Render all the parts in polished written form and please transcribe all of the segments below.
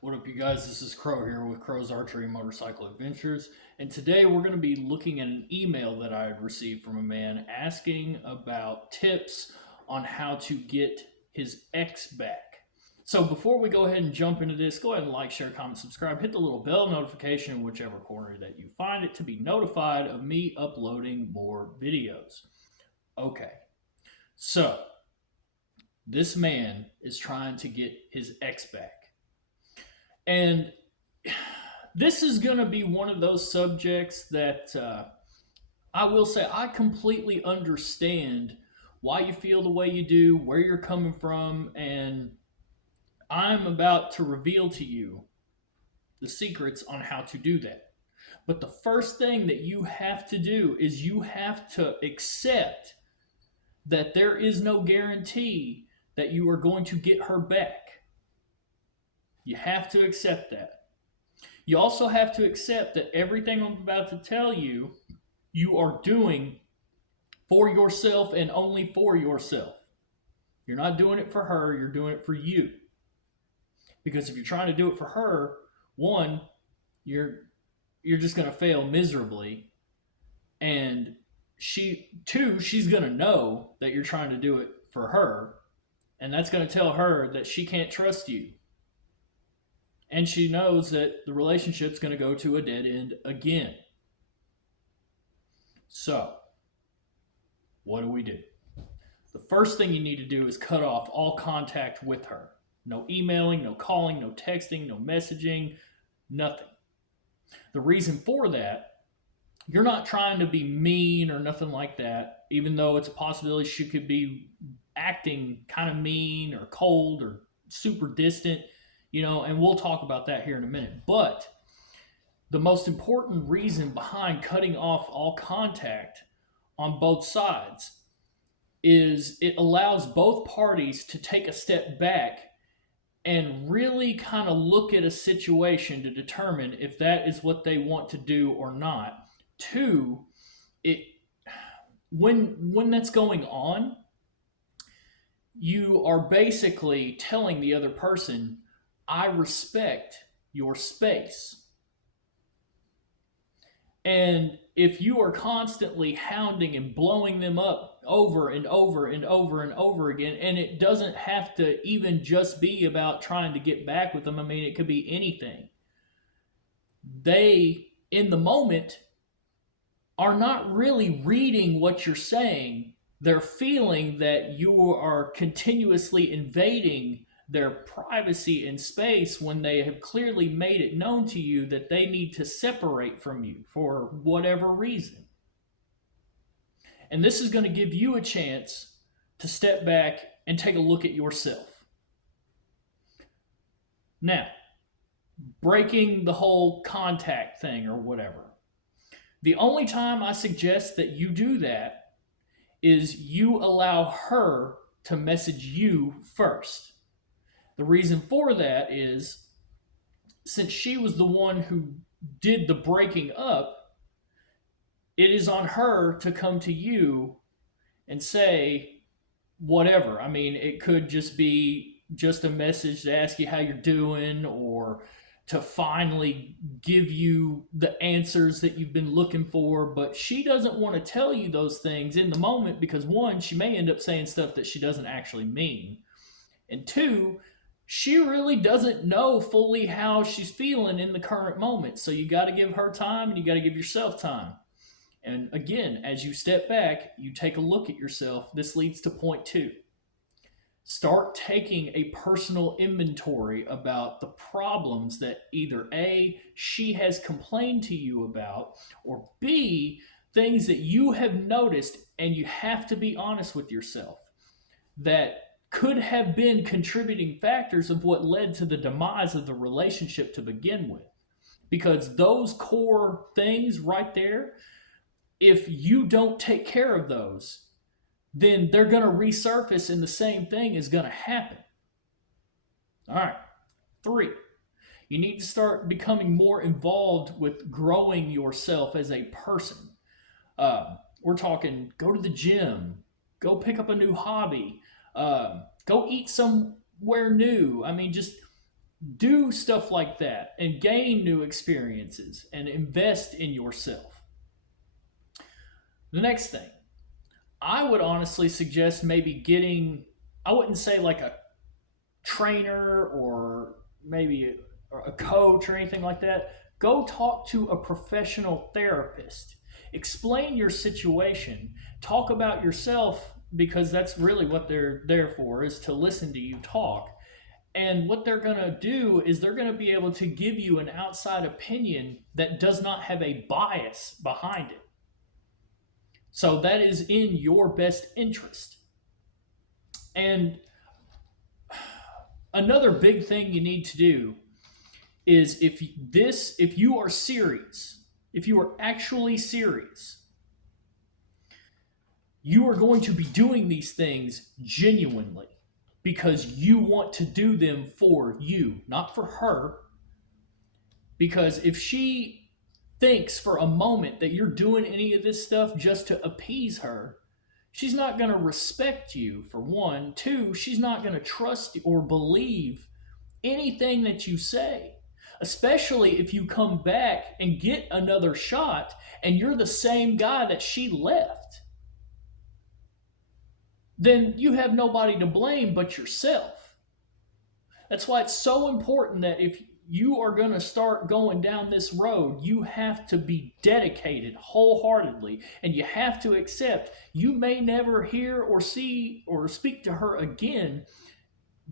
What up, you guys? This is Crow here with Crow's Archery and Motorcycle Adventures. And today we're going to be looking at an email that I had received from a man asking about tips on how to get his ex back. So before we go ahead and jump into this, go ahead and like, share, comment, subscribe, hit the little bell notification in whichever corner that you find it to be notified of me uploading more videos. Okay, so this man is trying to get his ex back. And this is going to be one of those subjects that I will say I completely understand why you feel the way you do, where you're coming from, and I'm about to reveal to you the secrets on how to do that. But the first thing that you have to do is you have to accept that there is no guarantee that you are going to get her back. You have to accept that. You also have to accept that everything I'm about to tell you, you are doing for yourself and only for yourself. You're not doing it for her, you're doing it for you. Because if you're trying to do it for her, one, you're just going to fail miserably, and she's going to know that you're trying to do it for her, and that's going to tell her that she can't trust you. And she knows that the relationship's going to go to a dead end again. So, what do we do? The first thing you need to do is cut off all contact with her. No emailing, no calling, no texting, no messaging, nothing. The reason for that, you're not trying to be mean or nothing like that, even though it's a possibility she could be acting kind of mean or cold or super distant, and we'll talk about that here in a minute. But the most important reason behind cutting off all contact on both sides is it allows both parties to take a step back and really kind of look at a situation to determine if that is what they want to do or not. Two, it when that's going on, you are basically telling the other person, I respect your space. And if you are constantly hounding and blowing them up over and over and over and over again, and it doesn't have to even just be about trying to get back with them, I mean, it could be anything. They, in the moment, are not really reading what you're saying. They're feeling that you are continuously invading their privacy and space when they have clearly made it known to you that they need to separate from you for whatever reason. And this is going to give you a chance to step back and take a look at yourself. Now, breaking the whole contact thing or whatever. The only time I suggest that you do that is you allow her to message you first. The reason for that is, since she was the one who did the breaking up, it is on her to come to you and say whatever. I mean, it could just be just a message to ask you how you're doing, or to finally give you the answers that you've been looking for. But she doesn't want to tell you those things in the moment because, one, she may end up saying stuff that she doesn't actually mean. And two, she really doesn't know fully how she's feeling in the current moment. So you got to give her time and you got to give yourself time. And again, as you step back, you take a look at yourself. This leads to point two. Start taking a personal inventory about the problems that either A, she has complained to you about, or B, things that you have noticed, and you have to be honest with yourself, that could have been contributing factors of what led to the demise of the relationship to begin with. Because those core things right there, if you don't take care of those, then they're going to resurface and the same thing is going to happen. All right. 3, you need to start becoming more involved with growing yourself as a person. We're talking go to the gym, go pick up a new hobby, go eat somewhere new. I mean, just do stuff like that and gain new experiences and invest in yourself. The next thing, I would honestly suggest maybe getting, I wouldn't say like a trainer or maybe a coach or anything like that. Go talk to a professional therapist. Explain your situation. Talk about yourself because that's really what they're there for, is to listen to you talk. And what they're going to do is they're going to be able to give you an outside opinion that does not have a bias behind it. So that is in your best interest. And another big thing you need to do is if you are serious, if you are actually serious, you are going to be doing these things genuinely because you want to do them for you, not for her. Because if she thinks for a moment that you're doing any of this stuff just to appease her, she's not going to respect you, for one. Two, she's not going to trust or believe anything that you say, especially if you come back and get another shot and you're the same guy that she left. Then you have nobody to blame but yourself. That's why it's so important that if you are going to start going down this road, you have to be dedicated wholeheartedly, and you have to accept you may never hear or see or speak to her again,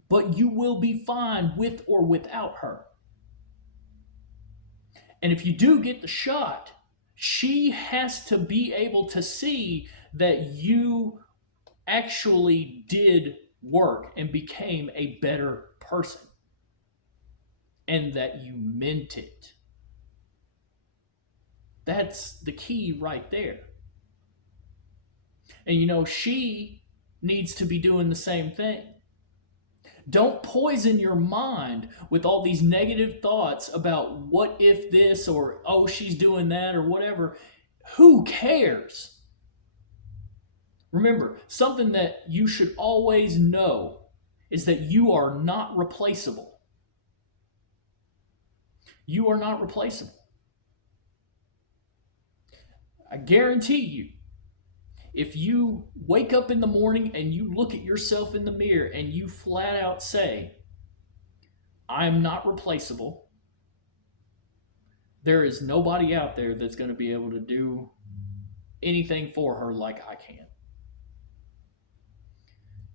but you will be fine with or without her. And if you do get the shot, she has to be able to see that you actually did work and became a better person and that you meant it. That's the key right there. And she needs to be doing the same thing. Don't poison your mind with all these negative thoughts about what if this, or oh, she's doing that, or whatever. Who cares? Remember, something that you should always know is that you are not replaceable. You are not replaceable. I guarantee you, if you wake up in the morning and you look at yourself in the mirror and you flat out say, I'm not replaceable, there is nobody out there that's going to be able to do anything for her like I can.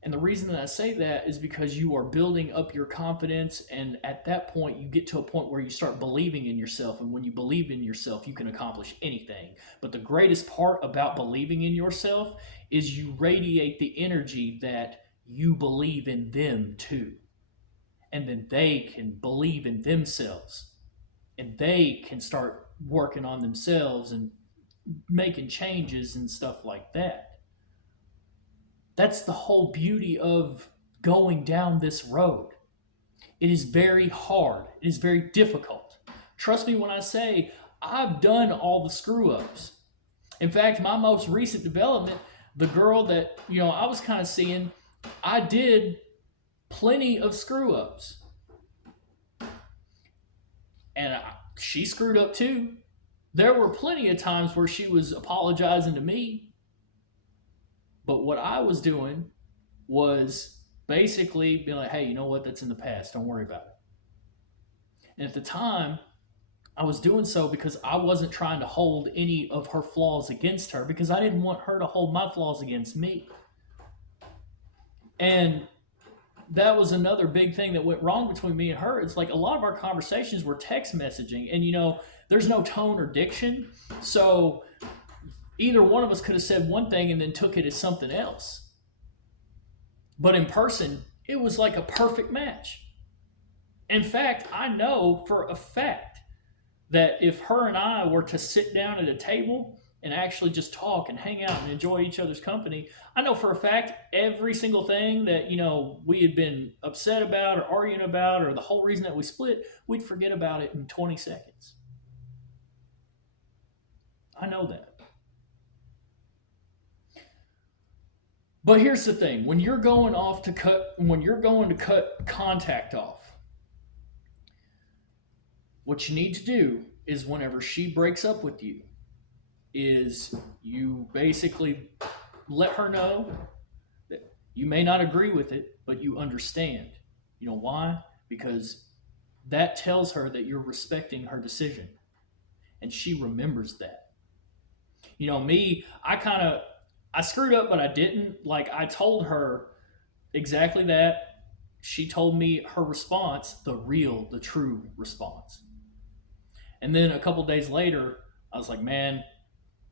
And the reason that I say that is because you are building up your confidence, and at that point, you get to a point where you start believing in yourself. And when you believe in yourself, you can accomplish anything. But the greatest part about believing in yourself is you radiate the energy that you believe in them too. And then they can believe in themselves. And they can start working on themselves and making changes and stuff like that. That's the whole beauty of going down this road. It is very hard. It is very difficult. Trust me when I say I've done all the screw ups. In fact, my most recent development, the girl that I was kind of seeing, I did plenty of screw ups. And she screwed up too. There were plenty of times where she was apologizing to me. But what I was doing was basically being like, hey, you know what? That's in the past. Don't worry about it. And at the time, I was doing so because I wasn't trying to hold any of her flaws against her, because I didn't want her to hold my flaws against me. And that was another big thing that went wrong between me and her. It's like a lot of our conversations were text messaging, and there's no tone or diction. So either one of us could have said one thing and then took it as something else. But in person, it was like a perfect match. In fact, I know for a fact that if her and I were to sit down at a table and actually just talk and hang out and enjoy each other's company, I know for a fact every single thing that, we had been upset about or arguing about, or the whole reason that we split, we'd forget about it in 20 seconds. I know that. But here's the thing: when you're going to cut contact off, What you need to do is whenever she breaks up with you, is you basically let her know that you may not agree with it, but you understand. You know why? Because that tells her that you're respecting her decision, and she remembers that. Me, I screwed up, but I didn't. Like, I told her exactly that. She told me her response, the true response. And then a couple days later, I was like, man,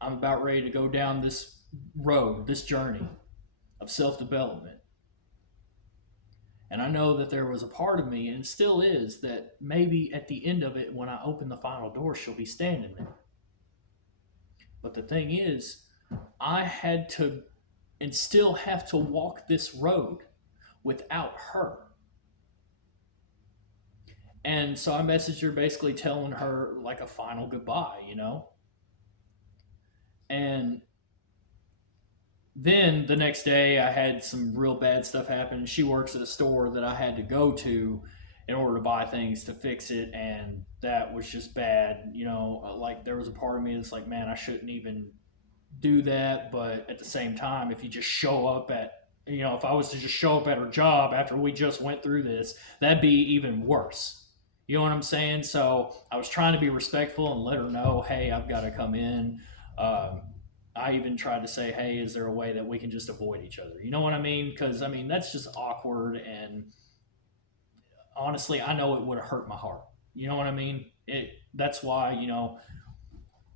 I'm about ready to go down this road, this journey of self development. And I know that there was a part of me, and still is, that maybe at the end of it, when I open the final door, she'll be standing there. But the thing is, I had to and still have to walk this road without her. And so I messaged her basically telling her like a final goodbye. And then the next day, I had some real bad stuff happen. She works at a store that I had to go to in order to buy things to fix it, and that was just bad. Like there was a part of me that's like, man, I shouldn't even do that. But at the same time, if you just show up if I was to just show up at her job after we just went through this, that'd be even worse. You know what I'm saying? So I was trying to be respectful and let her know, hey, I've got to come in. Um, I even tried to say, hey, is there a way that we can just avoid each other? You know what I mean? Because, that's just awkward. And honestly, I know it would have hurt my heart. You know what I mean? That's why,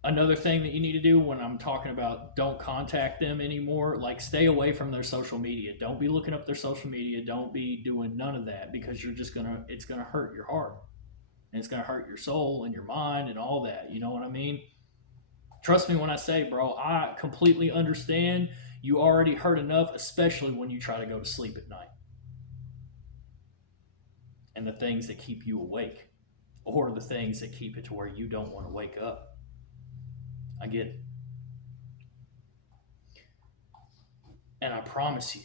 another thing that you need to do when I'm talking about don't contact them anymore, like stay away from their social media. Don't be looking up their social media. Don't be doing none of that, because it's going to hurt your heart, and it's going to hurt your soul and your mind and all that. You know what I mean? Trust me when I say, bro, I completely understand. You already hurt enough, especially when you try to go to sleep at night. And the things that keep you awake, or the things that keep it to where you don't want to wake up. I get it. And I promise you,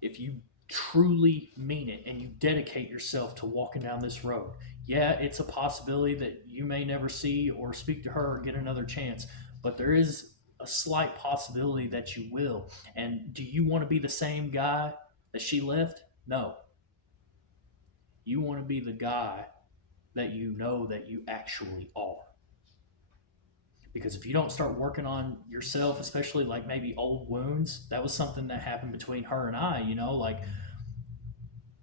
if you truly mean it and you dedicate yourself to walking down this road, yeah, it's a possibility that you may never see or speak to her or get another chance, but there is a slight possibility that you will. And do you want to be the same guy that she left? No. You want to be the guy that you know that you actually are. Because if you don't start working on yourself, especially like maybe old wounds, that was something that happened between her and I, like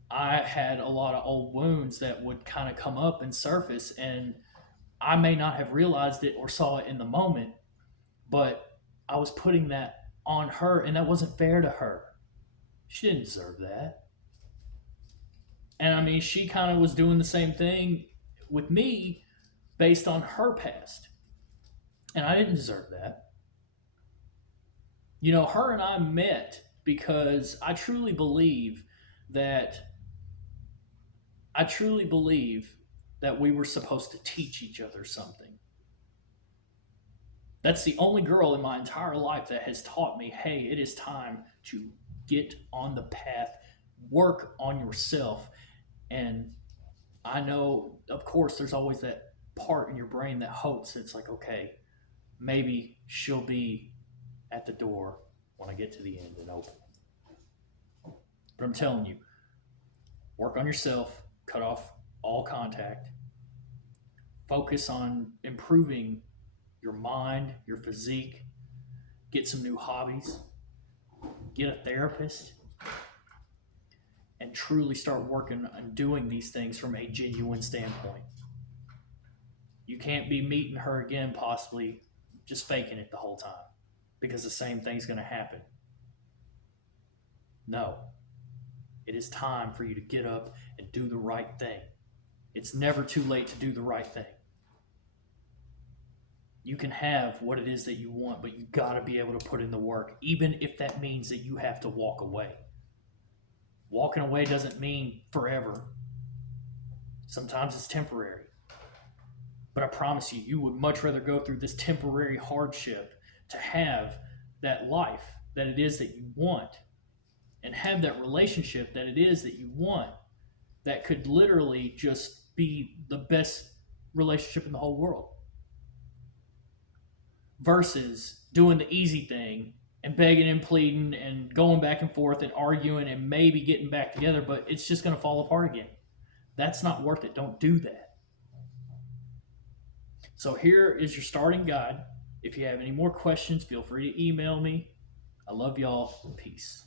I had a lot of old wounds that would kind of come up and surface, and I may not have realized it or saw it in the moment, but I was putting that on her, and that wasn't fair to her. She didn't deserve that. And she kind of was doing the same thing with me based on her past. And I didn't deserve that. Her and I met because that I truly believe that we were supposed to teach each other something. That's the only girl in my entire life that has taught me, hey, it is time to get on the path, work on yourself. And I know, of course, there's always that part in your brain that hopes. It's like, okay, maybe she'll be at the door when I get to the end and open. But I'm telling you, work on yourself, cut off all contact, focus on improving your mind, your physique, get some new hobbies, get a therapist, and truly start working on doing these things from a genuine standpoint. You can't be meeting her again, possibly just faking it the whole time, because the same thing's going to happen. No. It is time for you to get up and do the right thing. It's never too late to do the right thing. You can have what it is that you want, but you got to be able to put in the work, even if that means that you have to walk away. Walking away doesn't mean forever. Sometimes it's temporary. But I promise you, you would much rather go through this temporary hardship to have that life that it is that you want, and have that relationship that it is that you want, that could literally just be the best relationship in the whole world versus doing the easy thing and begging and pleading and going back and forth and arguing and maybe getting back together, but it's just going to fall apart again. That's not worth it. Don't do that. So here is your starting guide. If you have any more questions, feel free to email me. I love y'all. Peace.